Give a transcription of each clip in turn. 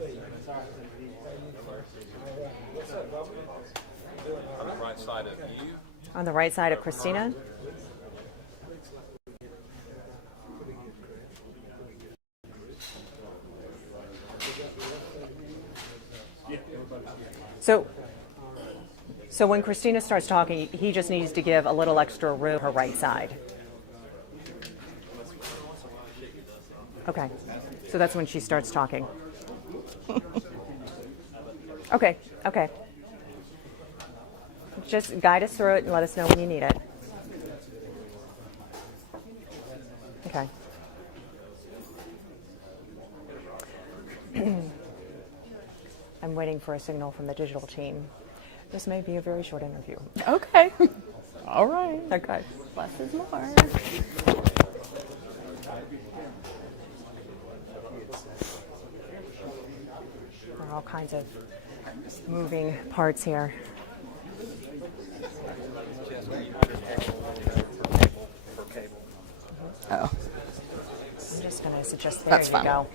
On the right side of you. On the right side of Christina. So when Christina starts talking, he just needs to give a little extra room her right side. Okay. So that's when she starts talking. Okay. Just guide us through it and let us know when you need it. Okay. I'm waiting for a signal from the digital team. This may be a very short interview. Okay. All right. Okay. Less is more. There are all kinds of moving parts here. Oh. I'm just going to suggest there That's you fine. go.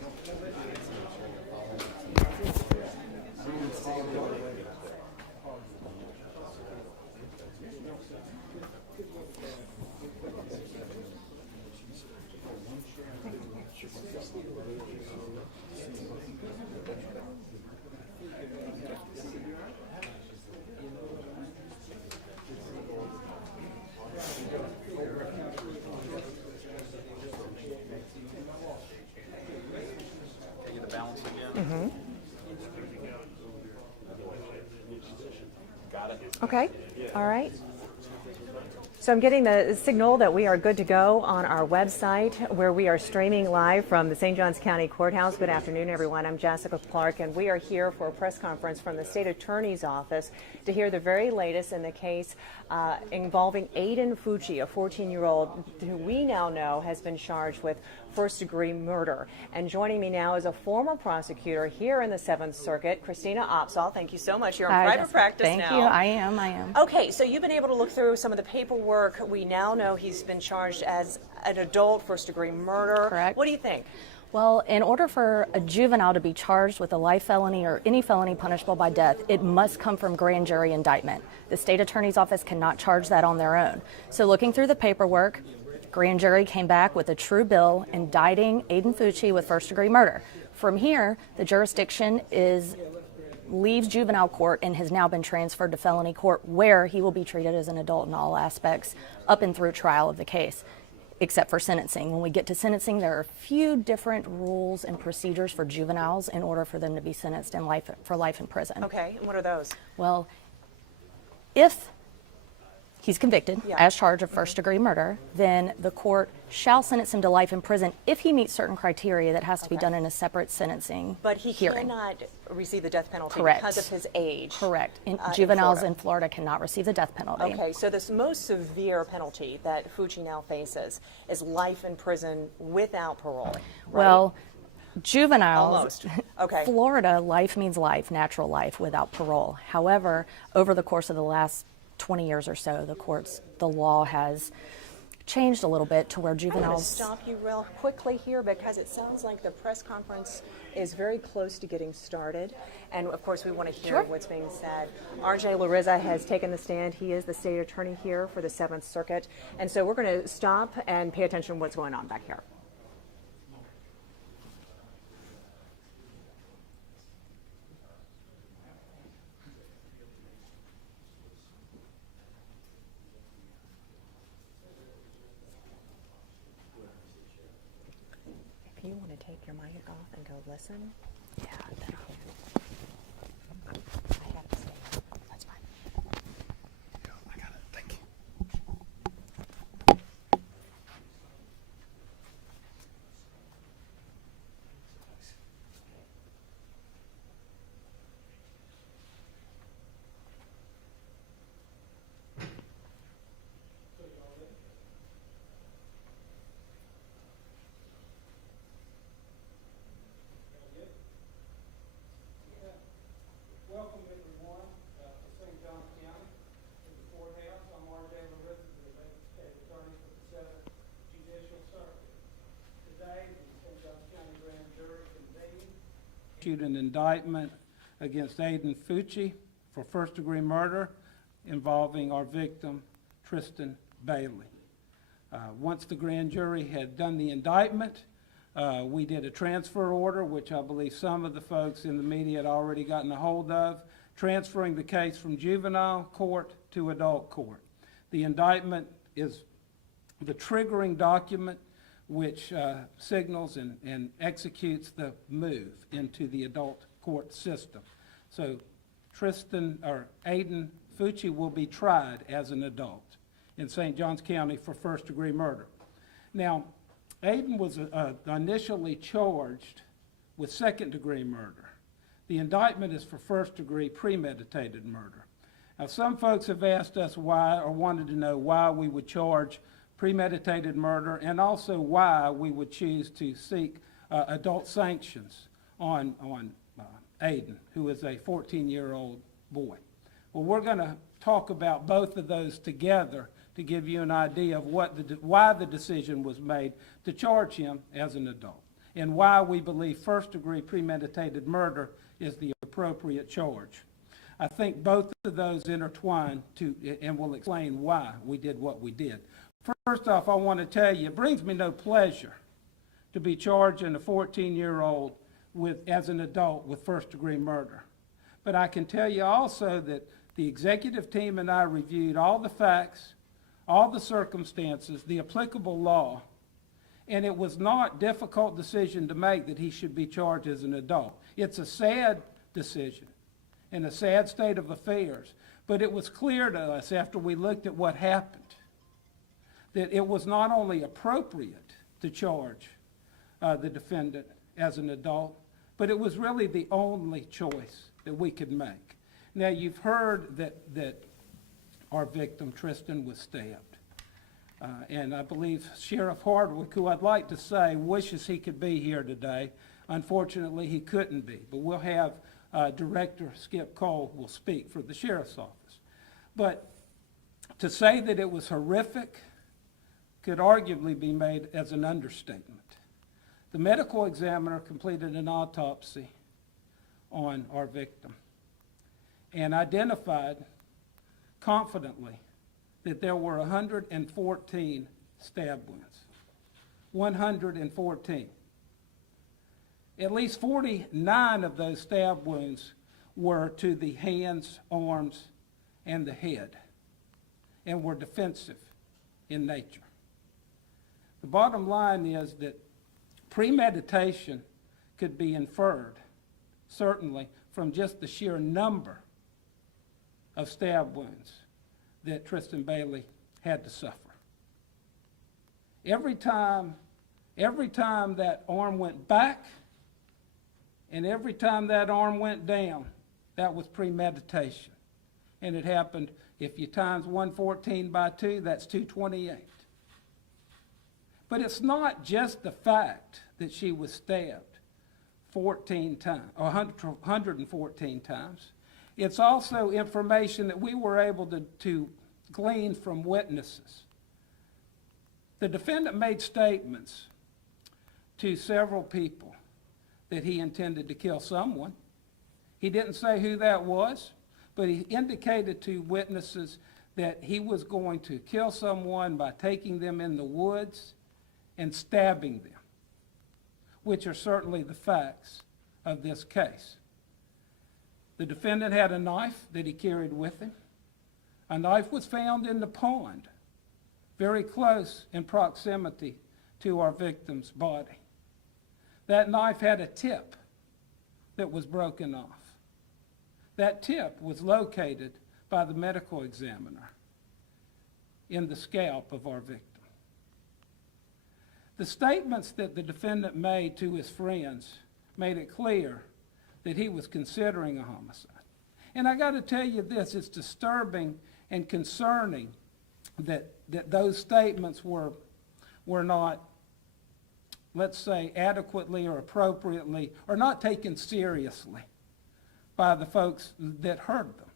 Take the balance again. Got it. Okay. All right. So I'm getting the signal that we are good to go on our website where we are streaming live from the St. Johns County Courthouse. Good afternoon, everyone. I'm Jessica Clark, and we are here for a press conference from the State Attorney's Office to hear the very latest in the case involving Aiden Fucci, a 14-year-old who we now know has been charged with first-degree murder. And joining me now is a former prosecutor here in the 7th Circuit, Christina Opsahl. Thank you so much. You're in private practice now. Thank you. I am. Okay, so you've been able to look through some of the paperwork. We now know he's been charged as an adult first-degree murder. Correct. What do you think? Well, in order for a juvenile to be charged with a life felony or any felony punishable by death, it must come from grand jury indictment. The state attorney's office cannot charge that on their own. So looking through the paperwork, grand jury came back with a true bill indicting Aiden Fucci with first-degree murder. From here, the jurisdiction leaves juvenile court and has now been transferred to felony court, where he will be treated as an adult in all aspects up and through trial of the case, except for sentencing. When we get to sentencing, there are a few different rules and procedures for juveniles in order for them to be sentenced for life in prison. Okay, and what are those? Well, if he's convicted as charged of first-degree murder, then the court shall sentence him to life in prison if he meets certain criteria that has to be done in a separate sentencing But he hearing. cannot receive the death penalty Correct. because of his age. Correct. Juveniles in in Florida cannot receive the death penalty. Okay, so this most severe penalty that Fucci now faces is life in prison without parole. Right? Well, juveniles, Almost. Okay. Florida, life means life, natural life, without parole. However, over the course of the last 20 years or so, the law has changed a little bit to where I'm going to juveniles... stop you real quickly here because it sounds like the press conference is very close to getting started. And of course, we want to hear what's being said. RJ Larissa has taken the stand. He is the state attorney here for the 7th Circuit. And so we're going to stop and pay attention to what's going on back here. If you want to take your mic off and go listen, I have to stay. That's fine. I got it. Thank you. Welcome everyone. issued an indictment against Aiden Fucci for first-degree murder involving our victim, Tristan Bailey. Once the grand jury had done the indictment, we did a transfer order, which I believe some of the folks in the media had already gotten a hold of, transferring the case from juvenile court to adult court. The indictment is the triggering document which signals and executes the move into the adult court system. So Aiden Fucci will be tried as an adult in St. Johns County for first-degree murder. Now, Aiden was initially charged with second-degree murder. The indictment is for first-degree premeditated murder. Now, some folks have asked us why, or wanted to know why we would charge premeditated murder, and also why we would choose to seek adult sanctions on Aiden, who is a 14-year-old boy. Well, we're going to talk about both of those together to give you an idea of why the decision was made to charge him as an adult, and why we believe first-degree premeditated murder is the appropriate charge. I think both of those intertwine and will explain why we did what we did. First off, I want to tell you, it brings me no pleasure to be charging a 14-year-old as an adult with first-degree murder. But I can tell you also that the executive team and I reviewed all the facts, all the circumstances, the applicable law, and it was not a difficult decision to make that he should be charged as an adult. It's a sad decision and a sad state of affairs, but it was clear to us after we looked at what happened that it was not only appropriate to charge the defendant as an adult, but it was really the only choice that we could make. Now, you've heard that our victim, Tristan, was stabbed. And I believe Sheriff Hardwick, who I'd like to say wishes he could be here today. Unfortunately, he couldn't be. But we'll have Director Skip Cole will speak for the Sheriff's Office. But to say that it was horrific could arguably be made as an understatement. The medical examiner completed an autopsy on our victim and identified confidently that there were 114 stab wounds. 114. At least 49 of those stab wounds were to the hands, arms, and the head, and were defensive in nature. The bottom line is that premeditation could be inferred, certainly, from just the sheer number of stab wounds that Tristan Bailey had to suffer. Every time that arm went back and every time that arm went down, that was premeditation. And it happened, if you times 114 by 2, that's 228. But it's not just the fact that she was stabbed 14 times, or 114 times. It's also information that we were able to glean from witnesses. The defendant made statements to several people that he intended to kill someone. He didn't say who that was, but he indicated to witnesses that he was going to kill someone by taking them in the woods and stabbing them, which are certainly the facts of this case. The defendant had a knife that he carried with him. A knife was found in the pond, very close in proximity to our victim's body. That knife had a tip that was broken off. That tip was located by the medical examiner in the scalp of our victim. The statements that the defendant made to his friends made it clear that he was considering a homicide. And I got to tell you this, it's disturbing and concerning that those statements were not, let's say, adequately or appropriately, or not taken seriously by the folks that heard them.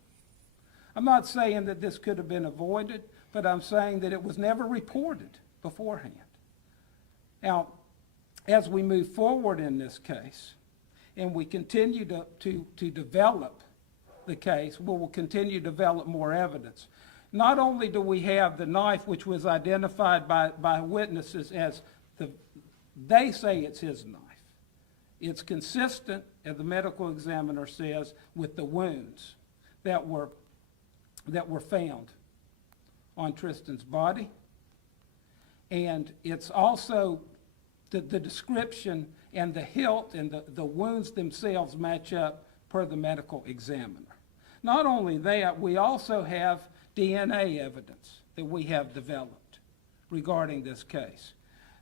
I'm not saying that this could have been avoided, but I'm saying that it was never reported beforehand. Now, as we move forward in this case, and we continue to develop the case, we will continue to develop more evidence. Not only do we have the knife, which was identified by witnesses as they say it's his knife. It's consistent, as the medical examiner says, with the wounds that were found on Tristan's body. And it's also the description and the hilt and the wounds themselves match up per the medical examiner. Not only that, we also have DNA evidence that we have developed regarding this case.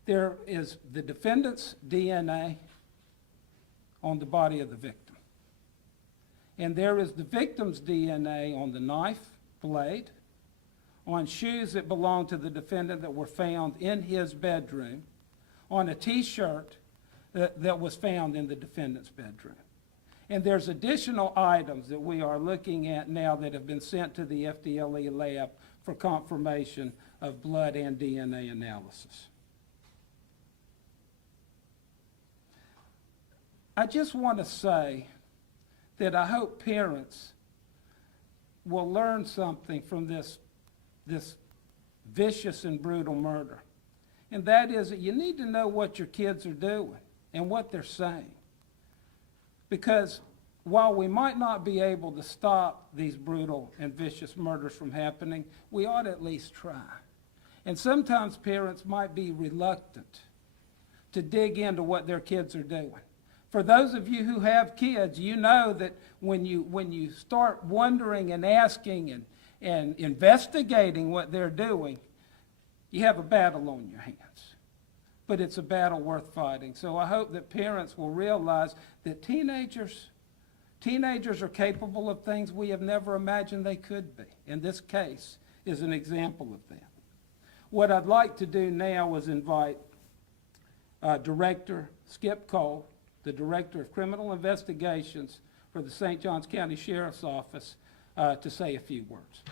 There is the defendant's DNA on the body of the victim. And there is the victim's DNA on the knife blade, on shoes that belonged to the defendant that were found in his bedroom, on a T-shirt that was found in the defendant's bedroom. And there's additional items that we are looking at now that have been sent to the FDLE lab for confirmation of blood and DNA analysis. I just want to say that I hope parents will learn something from this vicious and brutal murder. And that is that you need to know what your kids are doing and what they're saying. Because while we might not be able to stop these brutal and vicious murders from happening, we ought to at least try. And sometimes parents might be reluctant to dig into what their kids are doing. For those of you who have kids, you know that when you start wondering and asking and investigating what they're doing, you have a battle on your hands. But it's a battle worth fighting. So I hope that parents will realize that teenagers are capable of things we have never imagined they could be. And this case is an example of that. What I'd like to do now is invite Director Skip Cole, the Director of Criminal Investigations for the St. Johns County Sheriff's Office, to say a few words.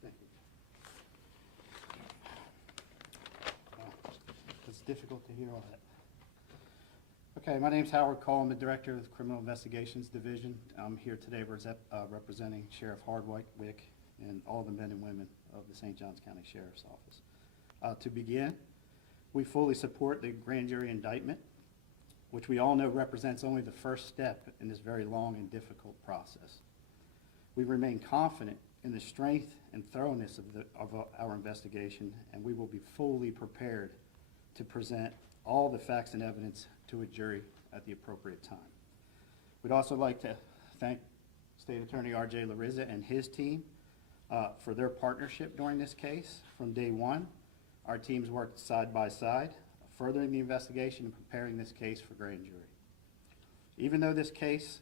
Thank you. Wow, it's difficult to hear all that. Okay, my name's Howard Cole. I'm the Director of the Criminal Investigations Division. I'm here today representing Sheriff Hardwick and all the men and women of the St. Johns County Sheriff's Office. To begin, we fully support the grand jury indictment, which we all know represents only the first step in this very long and difficult process. We remain confident in the strength and thoroughness of our investigation, and we will be fully prepared to present all the facts and evidence to a jury at the appropriate time. We'd also like to thank State Attorney R.J. Larizza and his team for their partnership during this case. From day one, our teams worked side by side, furthering the investigation and preparing this case for grand jury. Even though this case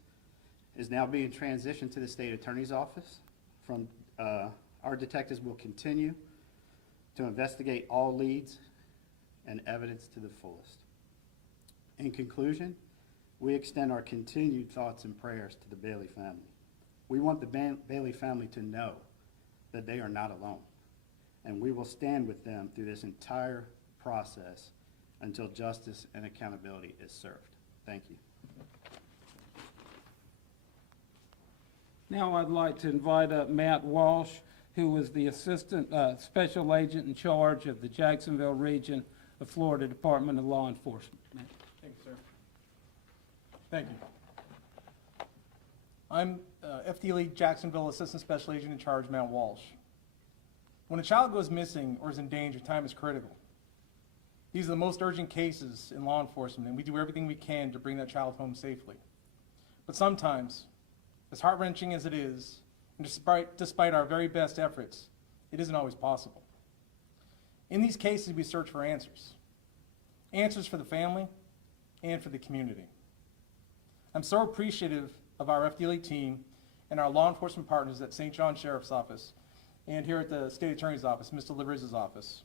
is now being transitioned to the State Attorney's Office, our detectives will continue to investigate all leads and evidence to the fullest. In conclusion, we extend our continued thoughts and prayers to the Bailey family. We want the Bailey family to know that they are not alone, and we will stand with them through this entire process until justice and accountability is served. Thank you. Now I'd like to invite up Matt Walsh, who was the Assistant Special Agent in charge of the Jacksonville region of Florida Department of Law Enforcement. Matt. Thank you, sir. Thank you. I'm FDLE Jacksonville Assistant Special Agent in charge, Matt Walsh. When a child goes missing or is in danger, time is critical. These are the most urgent cases in law enforcement, and we do everything we can to bring that child home safely. But sometimes, as heart-wrenching as it is, and despite our very best efforts, it isn't always possible. In these cases, we search for answers. Answers for the family and for the community. I'm so appreciative of our FDLE team and our law enforcement partners at St. John Sheriff's Office and here at the State Attorney's Office, Mr. Larizza's office,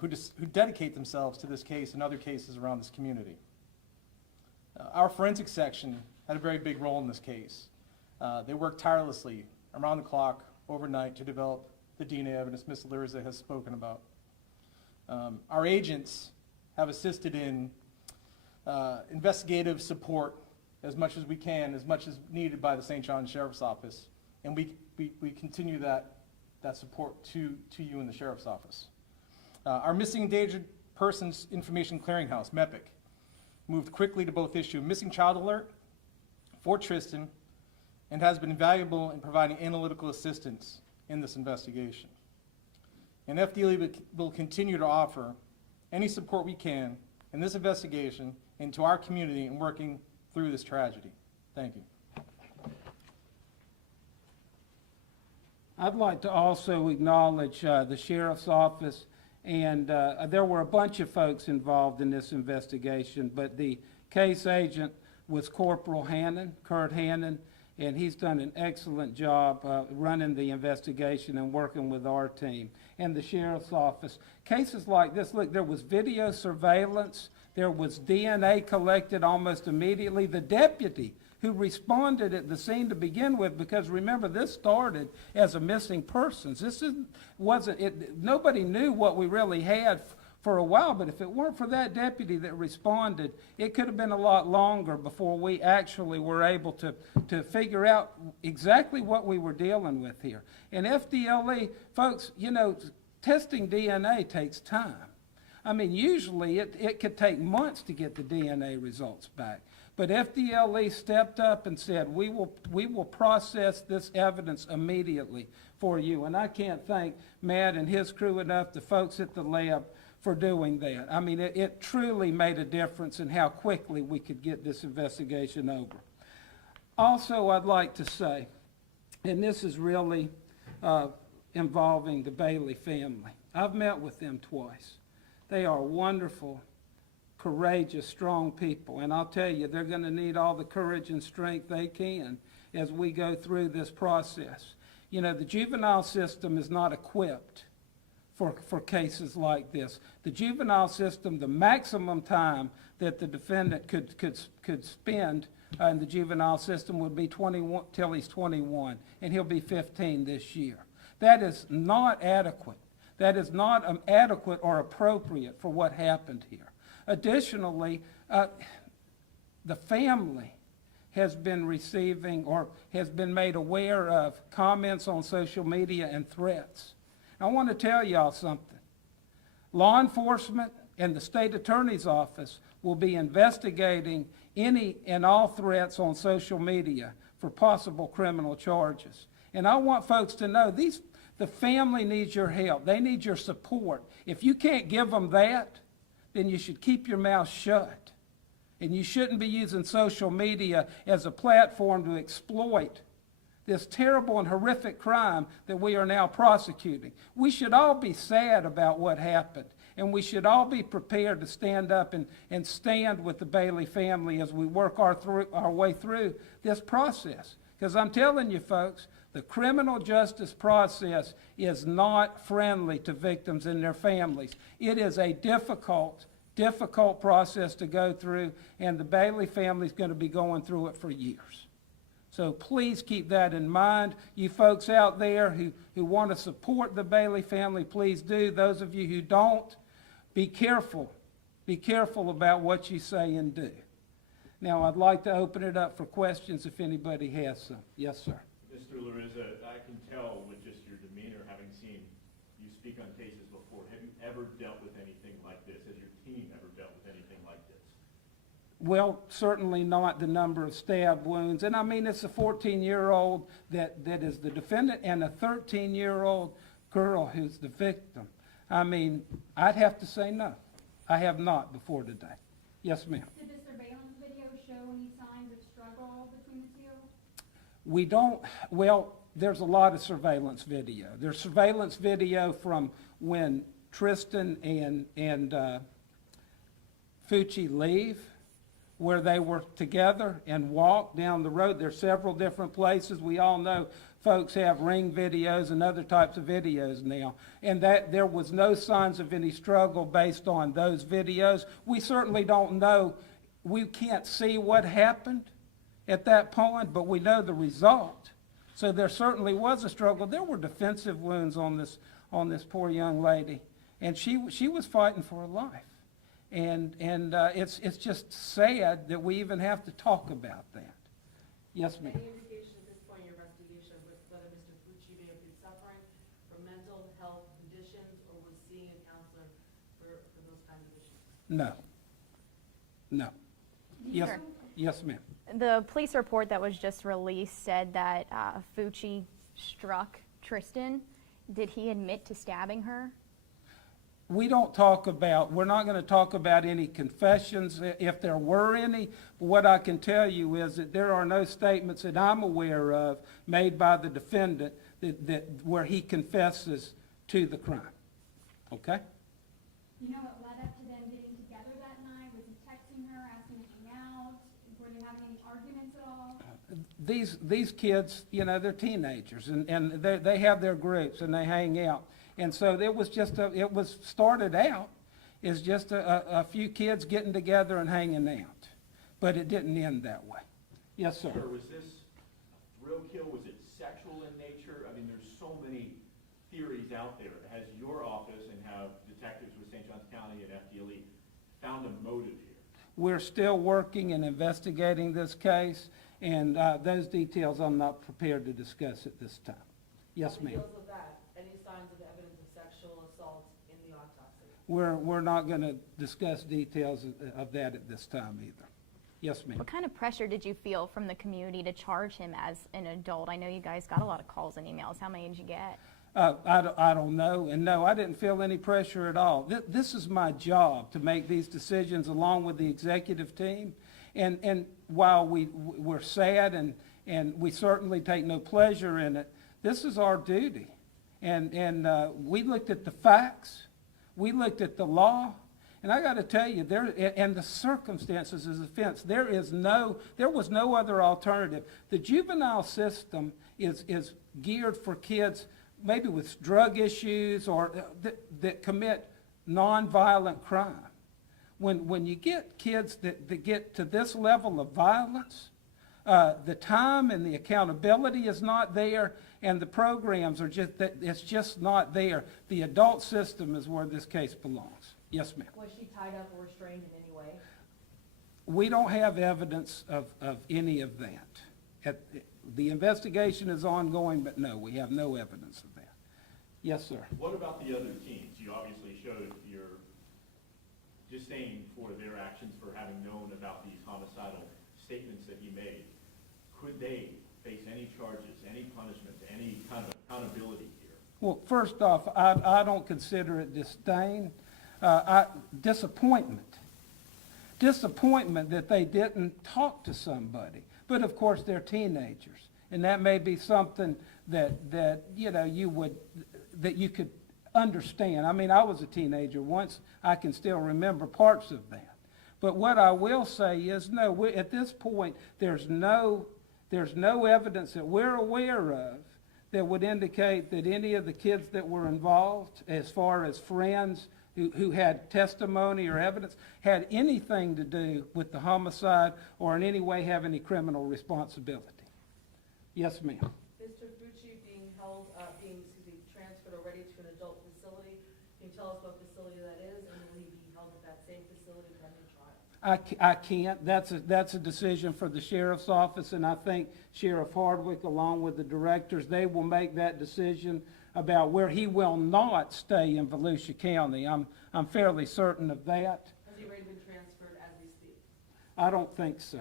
who dedicate themselves to this case and other cases around this community. Our forensic section had a very big role in this case. They worked tirelessly around the clock, overnight, to develop the DNA evidence Mr. Larizza has spoken about. Our agents have assisted in investigative support as much as we can, as much as needed by the St. John Sheriff's Office. And we continue that support to you in the Sheriff's Office. Our Missing Endangered Persons Information Clearinghouse, MEPIC, moved quickly to both issue a missing child alert for Tristan and has been invaluable in providing analytical assistance in this investigation. And FDLE will continue to offer any support we can in this investigation and to our community in working through this tragedy. Thank you. I'd like to also acknowledge the Sheriff's Office, and there were a bunch of folks involved in this investigation, but the case agent was Corporal Hannon, Kurt Hannon, and he's done an excellent job running the investigation and working with our team. And the Sheriff's Office. Cases like this, look, there was video surveillance, there was DNA collected almost immediately. The deputy who responded at the scene to begin with, because remember, this started as a missing persons. Nobody knew what we really had for a while, but if it weren't for that deputy that responded, it could have been a lot longer before we actually were able to figure out exactly what we were dealing with here. And FDLE, folks, you know, testing DNA takes time. I mean, usually it could take months to get the DNA results back. But FDLE stepped up and said, we will process this evidence immediately for you. And I can't thank Matt and his crew enough, the folks at the lab, for doing that. I mean, it truly made a difference in how quickly we could get this investigation over. Also, I'd like to say, and this is really involving the Bailey family. I've met with them twice. They are wonderful, courageous, strong people. And I'll tell you, they're going to need all the courage and strength they can as we go through this process. You know, the juvenile system is not equipped for cases like this. The juvenile system, the maximum time that the defendant could spend in the juvenile system would be 21 till he's 21, and he'll be 15 this year. That is not adequate. That is not adequate or appropriate for what happened here. Additionally, the family has been receiving or has been made aware of comments on social media and threats. I want to tell y'all something. Law enforcement and the state attorney's office will be investigating any and all threats on social media for possible criminal charges. And I want folks to know the family needs your help. They need your support. If you can't give them that, then you should keep your mouth shut. And you shouldn't be using social media as a platform to exploit this terrible and horrific crime that we are now prosecuting. We should all be sad about what happened, and we should all be prepared to stand up and stand with the Bailey family as we work our way through this process. Because I'm telling you, folks, the criminal justice process is not friendly to victims and their families. It is a difficult process to go through, and the Bailey family is going to be going through it for years. So please keep that in mind. You folks out there who want to support the Bailey family, please do. Those of you who don't, be careful. Be careful about what you say and do. Now, I'd like to open it up for questions if anybody has some. Yes, sir. Mr. Larissa, I can tell with just your demeanor, having seen you speak on cases before, have you ever dealt with anything like this? Has your team ever dealt with anything like this? Well, certainly not the number of stab wounds. And I mean, it's a 14-year-old that is the defendant and a 13-year-old girl who's the victim. I mean, I'd have to say no. I have not before today. Yes, ma'am. Did the surveillance video show any signs of struggle between the two? We don't, well, there's a lot of surveillance video. There's surveillance video from when Tristan and Fucci leave, where they were together and walked down the road. There's several different places. We all know folks have ring videos and other types of videos now. And that there was no signs of any struggle based on those videos. We certainly don't know. We can't see what happened at that point, but we know the result. So there certainly was a struggle. There were defensive wounds on this poor young lady, and she was fighting for her life. And it's just sad that we even have to talk about that. Yes, ma'am. Any indication at this point in your investigation of whether Mr. Fucci may have been suffering from mental health conditions or was seeing a counselor for those kinds of issues? No. No. Yes, Sure. yes, ma'am. The police report that was just released said that Fucci struck Tristan. Did he admit to stabbing her? We're not going to talk about any confessions, if there were any. But what I can tell you is that there are no statements that I'm aware of made by the defendant where he confesses to the crime. Okay? You know what led up to them getting together that night? Was he texting her, asking to hang out? Were they having any arguments at all? These kids, you know, they're teenagers, and they have their groups and they hang out. And so it was started out as just a few kids getting together and hanging out. But it didn't end that way. Yes, sir. Sir, was this a thrill kill? Was it sexual in nature? I mean, there's so many theories out there. Has your office and have detectives with St. Johns County and FDLE found a motive here? We're still working and investigating this case, and those details I'm not prepared to discuss at this time. Yes, On the ma'am. heels of that, any signs of evidence of sexual assault in the autopsy? We're not going to discuss details of that at this time either. Yes, ma'am. What kind of pressure did you feel from the community to charge him as an adult? I know you guys got a lot of calls and emails. How many did you get? I don't know, and no, I didn't feel any pressure at all. This is my job, to make these decisions along with the executive team, and while we're sad and we certainly take no pleasure in it, this is our duty. And we looked at the facts, we looked at the law, and I got to tell you, and the circumstances of the offense, there was no other alternative. The juvenile system is geared for kids maybe with drug issues or that commit nonviolent crime. When you get kids that get to this level of violence, the time and the accountability is not there, and the programs it's just not there. The adult system is where this case belongs. Yes, ma'am. Was she tied up or restrained in any way? We don't have evidence of any of that. The investigation is ongoing, but no, we have no evidence of that. Yes, sir. What about the other teens? You obviously showed your disdain for their actions for having known about these homicidal statements that he made. Could they face any charges, any punishments, any kind of accountability here? Well, first off, I don't consider it disdain. Disappointment. Disappointment that they didn't talk to somebody. But of course, they're teenagers, and that may be something that you know that you could understand. I mean, I was a teenager once. I can still remember parts of that. But what I will say is, no, at this point, there's no evidence that we're aware of that would indicate that any of the kids that were involved, as far as friends who had testimony or evidence, had anything to do with the homicide or in any way have any criminal responsibility. Yes, ma'am. Mr. Fucci being transferred already to an adult facility. Can you tell us what facility that is, and will he be held at that same facility pending trial? I can't. That's a decision for the sheriff's office, and I think Sheriff Hardwick, along with the directors, they will make that decision about where he will not stay in Volusia County. I'm fairly certain of that. Has he already been transferred as we speak? I don't think so.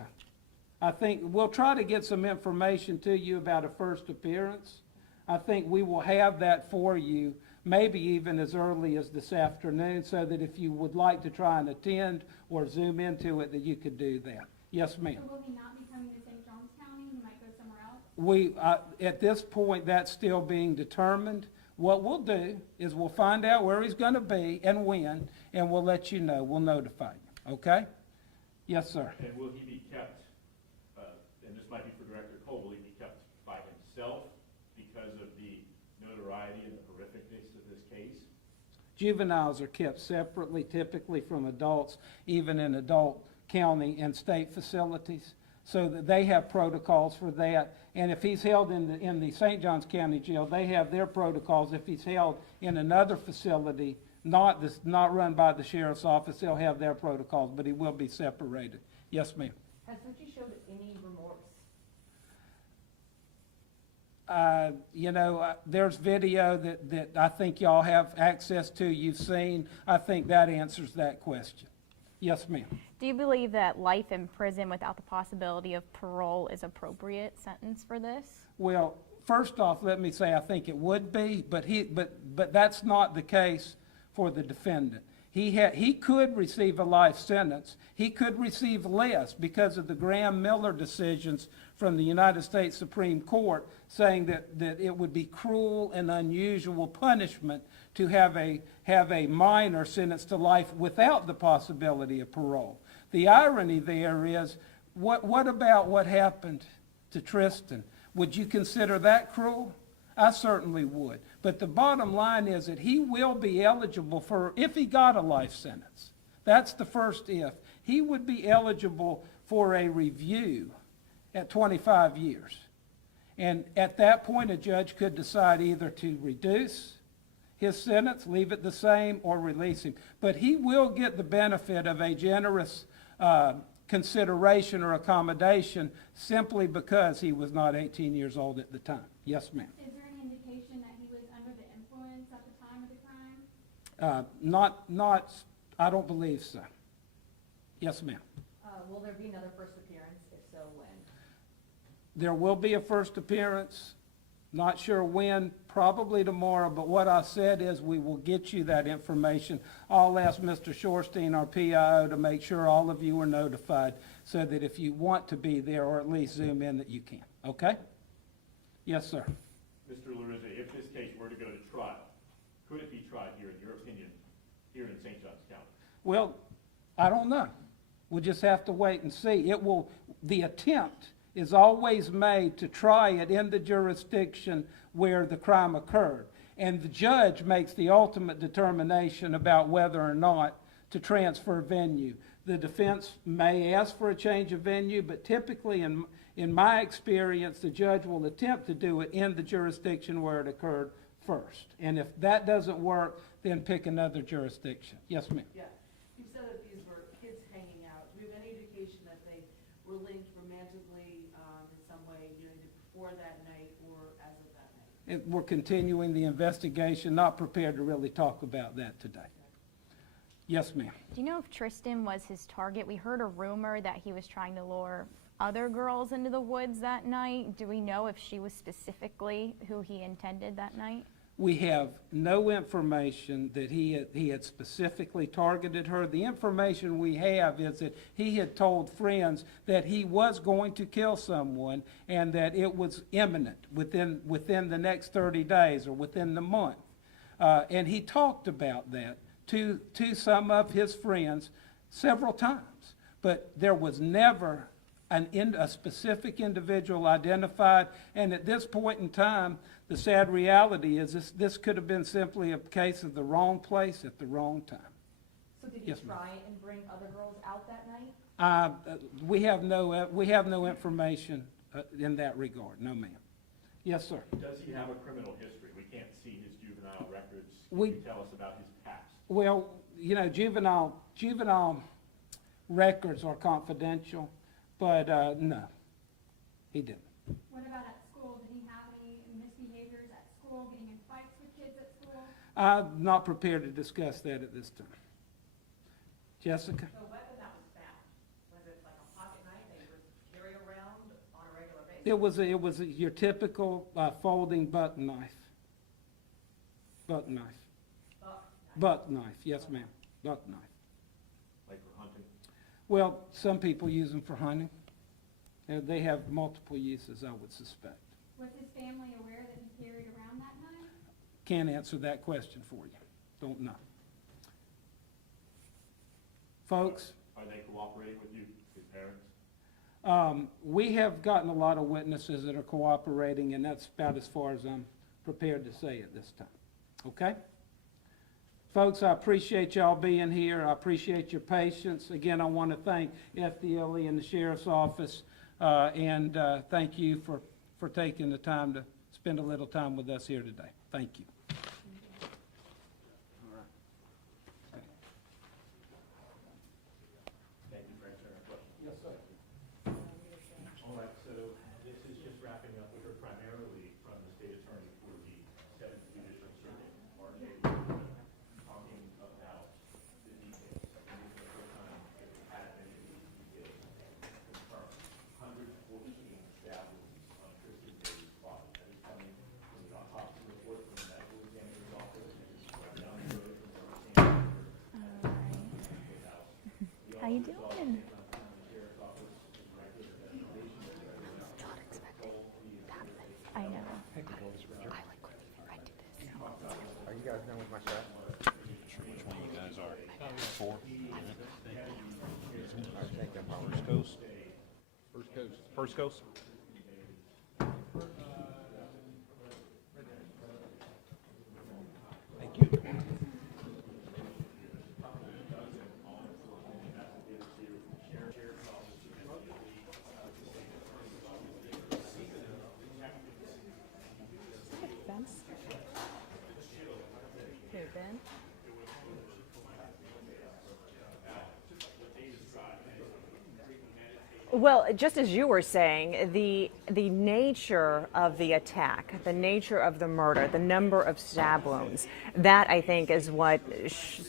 I think we'll try to get some information to you about a first appearance. I think we will have that for you, maybe even as early as this afternoon, so that if you would like to try and attend or zoom into it, that you could do that. Yes, ma'am. So will he not be coming to St. Johns County? He might go somewhere else? At this point, that's still being determined. What we'll do is we'll find out where he's going to be and when, and we'll let you know. We'll notify you. Okay? Yes, sir. And will he be kept, and this might be for Director Cole, will he be kept by himself because of the notoriety and the horrificness of this case? Juveniles are kept separately, typically from adults, even in adult county and state facilities, so that they have protocols for that. And if he's held in the St. Johns County Jail, they have their protocols. If he's held in another facility, not run by the sheriff's office. They'll have their protocols, but he will be separated. Yes, ma'am. Has Fucci showed any remorse? There's video that I think y'all have access to, you've seen. I think that answers that question. Yes, ma'am. Do you believe that life in prison without the possibility of parole is appropriate sentence for this? Well, first off, let me say I think it would be, but that's not the case for the defendant. He could receive a life sentence. He could receive less because of the Graham-Miller decisions from the United States Supreme Court saying that it would be cruel and unusual punishment to have a minor sentenced to life without the possibility of parole. The irony there is, what about what happened to Tristan? Would you consider that cruel? I certainly would. But the bottom line is that he will be eligible for, if he got a life sentence, that's the first if, he would be eligible for a review at 25 years. And at that point, a judge could decide either to reduce his sentence, leave it the same, or release him. But he will get the benefit of a generous consideration or accommodation simply because he was not 18 years old at the time. Yes, ma'am. Is there any indication that he was under the influence at the time of the crime? I don't believe so. Yes, ma'am. Will there be another first appearance? If so, when? There will be a first appearance. Not sure when, probably tomorrow, but what I said is we will get you that information. I'll ask Mr. Shorstein, our PIO, to make sure all of you are notified so that if you want to be there or at least Zoom in that you can, okay? Yes, sir. Mr. Larizza, if this case were to go to trial, could it be tried here, in your opinion, here in St. Johns County? Well, I don't know. We'll just have to wait and see. The attempt is always made to try it in the jurisdiction where the crime occurred. And the judge makes the ultimate determination about whether or not to transfer venue. The defense may ask for a change of venue, but typically in my experience, the judge will attempt to do it in the jurisdiction where it occurred first. And if that doesn't work, then pick another jurisdiction. Yes, ma'am. Yeah. You said that these were kids hanging out. Do we have any indication that they were linked romantically in some way, either before that night or as of that night? We're continuing the investigation, not prepared to really talk about that today. Yes, ma'am. Do you know if Tristan was his target? We heard a rumor that he was trying to lure other girls into the woods that night. Do we know if she was specifically who he intended that night? We have no information that he had specifically targeted her. The information we have is that he had told friends that he was going to kill someone and that it was imminent within the next 30 days or within the month. And he talked about that to some of his friends several times. But there was never a specific individual identified. And at this point in time, the sad reality is this could have been simply a case of the wrong place at the wrong time. So did he Yes, ma'am. try and bring other girls out that night? We have no information in that regard. No, ma'am. Yes, sir. Does he have a criminal history? We can't see his juvenile records. Can We- you tell us about his past? Well, juvenile records are confidential, but no, he didn't. What about at school? Did he have any misbehaviors at school, getting in fights with kids at school? I'm not prepared to discuss that at this time. Jessica? The weapon that was found, was it like a pocket knife that you would carry around on a regular basis? It was your typical folding buck knife. Buck knife. Buck knife, yes, ma'am. Buck knife. Like for hunting? Well, some people use them for hunting. They have multiple uses, I would suspect. Was his family aware that he carried around that knife? Can't answer that question for you. Don't know. Folks? Are they cooperating with you, his parents? We have gotten a lot of witnesses that are cooperating, and that's about as far as I'm prepared to say at this time. Okay? Folks, I appreciate y'all being here. I appreciate your patience. Again, I want to thank FDLE and the Sheriff's Office, and thank you for taking the time to spend a little time with us here today. Thank you. All right. How you doing? I know. Are you guys done with my shot? Which one you guys are? 4? All right, thank you. First Coast? First Coast. First Coast? Thank you. Well, just as you were saying, the nature of the attack, the nature of the murder, the number of stab wounds, that I think is what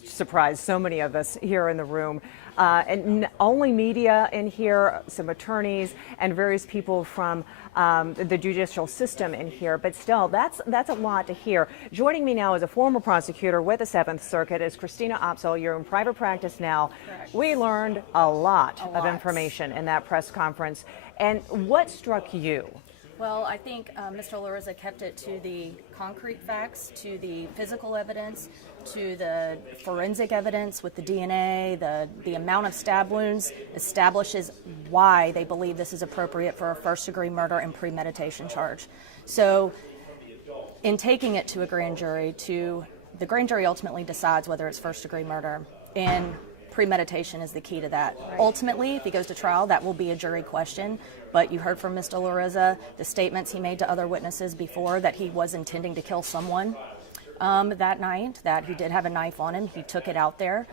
surprised so many of us here in the room. And only media in here, some attorneys, and various people from the judicial system in here. But still, that's a lot to hear. Joining me now is a former prosecutor with the 7th Circuit is Christina Opsahl. You're in private practice now. Correct. We learned a lot of information in that press conference. And what struck you? Well, I think Mr. Larissa kept it to the concrete facts, to the physical evidence, to the forensic evidence with the DNA, the amount of stab wounds establishes why they believe this is appropriate for a first-degree murder and premeditation charge. So in taking it to a grand jury, the grand jury ultimately decides whether it's first-degree murder, and premeditation is the key to that. Ultimately, if he goes to trial, that will be a jury question. But you heard from Mr. Larissa the statements he made to other witnesses before that he was intending to kill someone that night, that he did have a knife on him. He took it out there.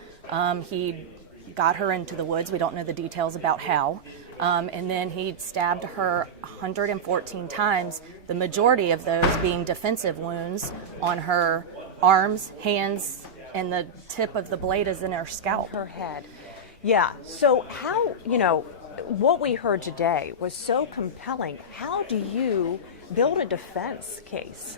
He got her into the woods. We don't know the details about how. And then he stabbed her 114 times, the majority of those being defensive wounds on her arms, hands, and the tip of the blade is in her scalp. Her head. Yeah. So how, what we heard today was so compelling. How do you build a defense case?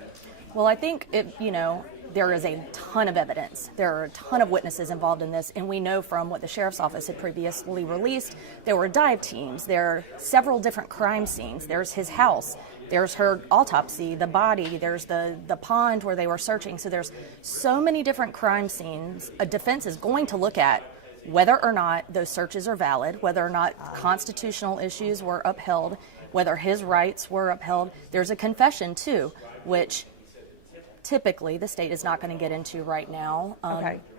Well, I think there is a ton of evidence. There are a ton of witnesses involved in this, and we know from what the sheriff's office had previously released, there were dive teams, there are several different crime scenes. There's his house, there's her autopsy, the body, there's the pond where they were searching. So there's so many different crime scenes. A defense is going to look at whether or not those searches are valid, whether or not constitutional issues were upheld, whether his rights were upheld. There's a confession, too, which typically the state is not going to get into right now.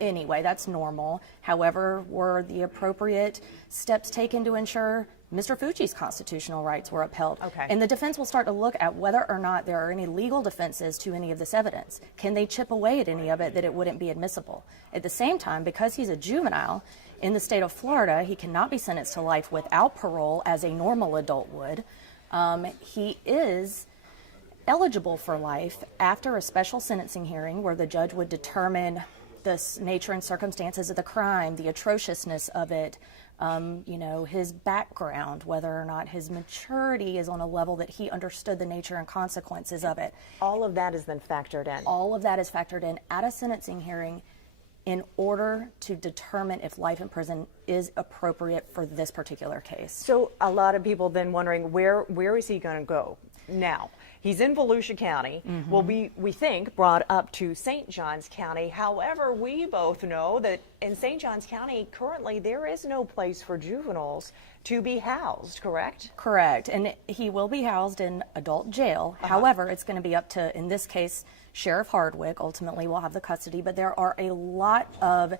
Anyway, that's normal. However, were the appropriate steps taken to ensure Mr. Fucci's constitutional rights were upheld? And the defense will start to look at whether or not there are any legal defenses to any of this evidence. Can they chip away at any of it that it wouldn't be admissible? At the same time, because he's a juvenile in the state of Florida, he cannot be sentenced to life without parole as a normal adult would. He is eligible for life after a special sentencing hearing where the judge would determine the nature and circumstances of the crime, the atrociousness of it, his background, whether or not his maturity is on a level that he understood the nature and consequences of it. All of that is then factored in. All of that is factored in at a sentencing hearing in order to determine if life in prison is appropriate for this particular case. So a lot of people then wondering, where is he going to go now? He's in Volusia County, will be, we think, brought up to St. Johns County. However, we both know that in St. Johns County, currently, there is no place for juveniles to be housed, correct? Correct. And he will be housed in adult jail. However, it's going to be up to, in this case, Sheriff Hardwick ultimately will have the custody. But there are a lot of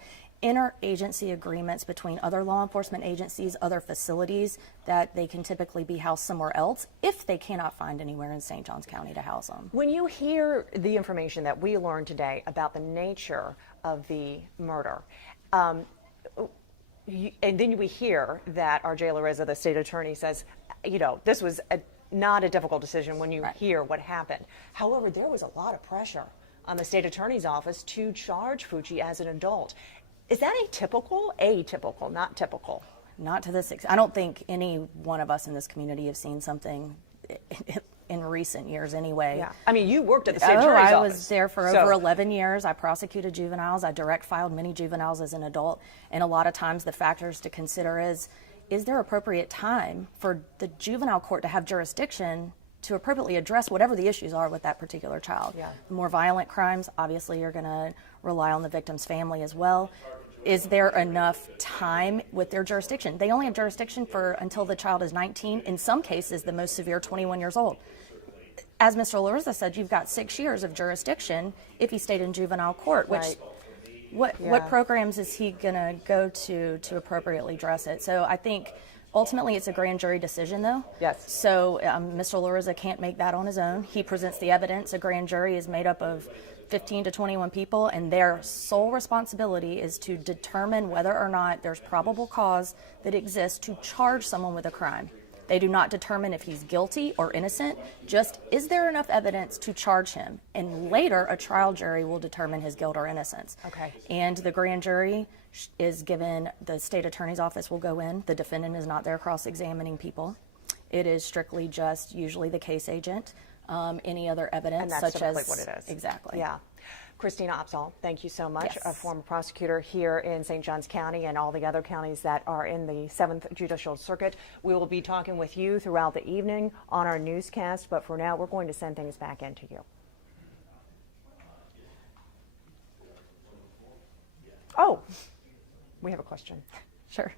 interagency agreements between other law enforcement agencies, other facilities, that they can typically be housed somewhere else if they cannot find anywhere in St. Johns County to house them. When you hear the information that we learned today about the nature of the murder, and then we hear that R.J. Larissa, the state attorney, says, this was not a difficult decision when you hear what happened. However, there was a lot of pressure on the state attorney's office to charge Fucci as an adult. Is that atypical, not typical? Not to this extent. I don't think any one of us in this community have seen something in recent years anyway. Yeah. I mean, you worked at the state attorney's I office. was there for over 11 years. I prosecuted juveniles. I direct filed many juveniles as an adult. And a lot of times the factors to consider is there appropriate time for the juvenile court to have jurisdiction to appropriately address whatever the issues are with that particular child? Yeah. More violent crimes, obviously you're going to rely on the victim's family as well. Is there enough time with their jurisdiction? They only have jurisdiction for until the child is 19, in some cases the most severe 21 years old. As Mr. Larissa said, you've got 6 years of jurisdiction if he stayed in juvenile court, which Right. what programs is he going to go to appropriately address it? So I think ultimately it's a grand jury decision, though. Yes. So Mr. Larissa can't make that on his own. He presents the evidence. A grand jury is made up of 15 to 21 people, and their sole responsibility is to determine whether or not there's probable cause that exists to charge someone with a crime. They do not determine if he's guilty or innocent, just is there enough evidence to charge him? And later, a trial jury will determine his guilt or innocence. Okay. And the grand jury is given, the state attorney's office will go in. The defendant is not there cross-examining people. It is strictly just usually the case agent, any other evidence And that's such typically as what it is. Exactly. Yeah. Christina Opsahl, thank you so much, a Yes. former prosecutor here in St. Johns County and all the other counties that are in the 7th Judicial Circuit. We will be talking with you throughout the evening on our newscast, but for now, we're going to send things back into you. Oh, we have a question. Sure.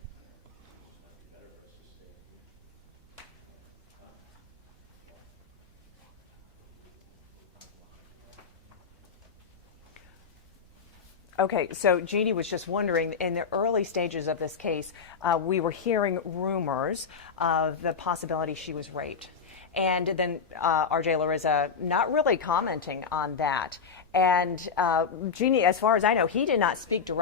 Okay, so Jeannie was just wondering, in the early stages of this case, we were hearing rumors of the possibility she was raped. And then RJ Larissa not really commenting on that. And Jeannie, as far as I know, he did not speak directly